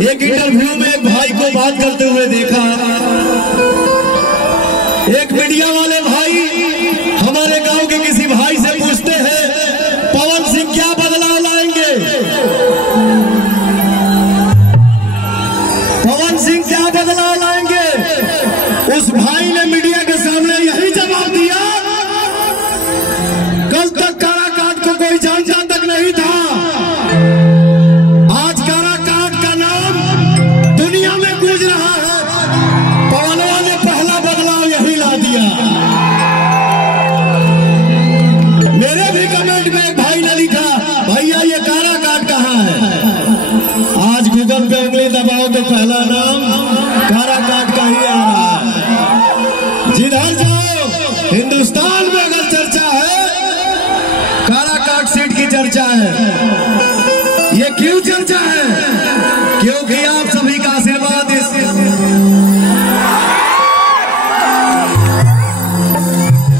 एक इंटरव्यू में एक भाई को बात करते हुए देखा। एक मीडिया वाले भाई हमारे गांव के किसी भाई से पूछते हैं, पवन सिंह क्या बदलाव लाएंगे? पवन सिंह क्या बदलाव लाएंगे? उस भाई ने मीडिया के सामने यही जवाब दिया, कल तक काराकाट को कोई जानता तक नहीं था, आज काराकाट का नाम दुनिया में गूंज रहा है। पवनवा ने पहला बदलाव यही ला दिया। मेरे भी कमेंट में एक भाई ने लिखा, भैया ये काराकाट कहाँ है? आज गूगल पे उंगली दबाओ तो पहला नाम काराकाट का ही आ रहा है। जिधर जाओ हिंदुस्तान में अगर चर्चा है, काराकाट सीट की चर्चा है। ये क्यों चर्चा है? क्योंकि आप सभी का आशीर्वाद इस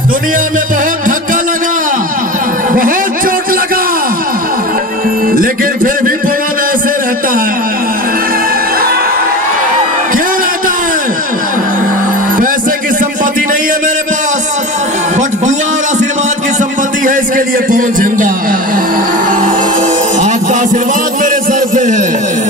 दुनिया में बहुत धक्का लगा, बहुत चोट लगा, लेकिन फिर भी पवन ऐसे रहता है। क्या रहता है? पैसे की संपत्ति नहीं है मेरे पास, बट दुआ और आशीर्वाद की संपत्ति है, इसके लिए पवन जिंदा। आपका आशीर्वाद मेरे सर पे है।